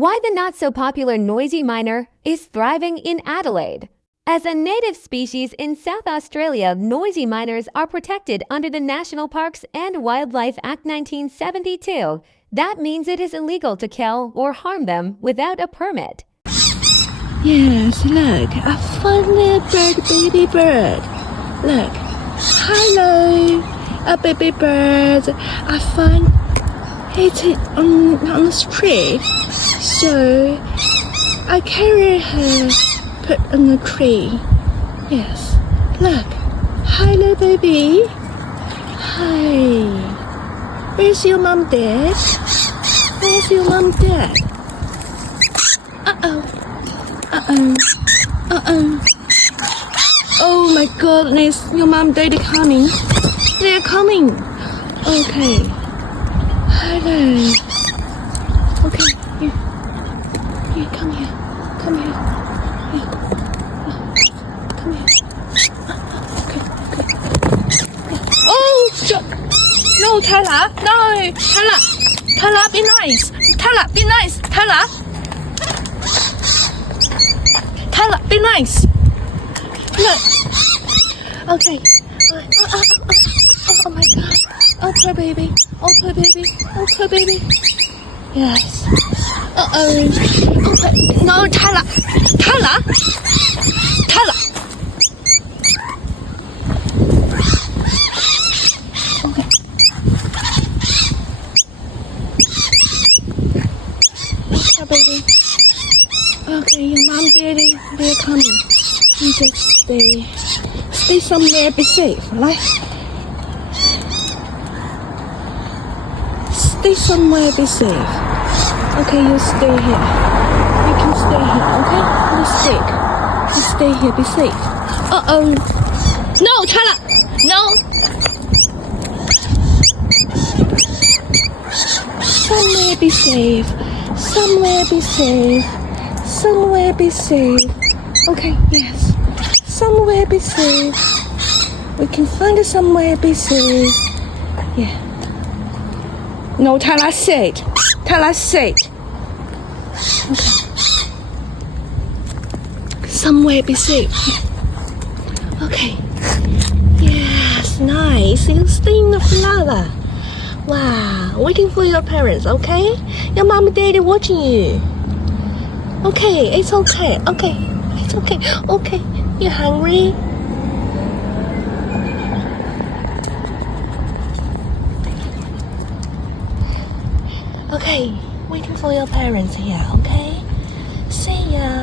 Why the not-so-popular noisy miner is thriving in Adelaide. As a native species in South Australia, noisy miners are protected under the National Parks and Wildlife Act 1972. That means it is illegal to kill or harm them without a permit. Yes, look, a fun little bird, baby bird. Look, hello, a baby bird. I found it on the street, so I carry her, put on the tree. Yes, look, hello, baby. Hi. Where's your mom, dad? Where's your mom, dad? Oh my goodness, your mom, dad are coming. They're coming. Okay. Hello. Okay, here. Here, come here. Come here. Here. Come here. Okay. Oh, no, Tyler. No, Tyler. Tyler, be nice. Tyler, be nice. Tyler. Tyler, be nice. Look. Okay. Oh my God. Oh, poor baby. Oh, poor baby. Oh, poor baby. Yes. Uh-oh. No, Tyler. Tyler. Tyler. Okay. Poor baby. Okay, your mom, daddy, they're coming. You just stay somewhere, be safe, right? Stay somewhere, be safe. Okay, you stay here. You can stay here, okay? You stay here, be safe. Uh-oh. No, Tyler! No! Somewhere be safe. Somewhere be safe. Somewhere be safe. Okay, yes. Somewhere be safe. We can find it somewhere be safe. Yeah. No, Tyler said. Tyler said. Okay. Somewhere be safe. Okay. Yes, nice. You stay in the flower. Wow. Waiting for your parents, okay? Your mom and daddy watching you. Okay, it's okay. Okay. It's okay. Okay. You hungry? Okay, waiting for your parents here, okay? See ya.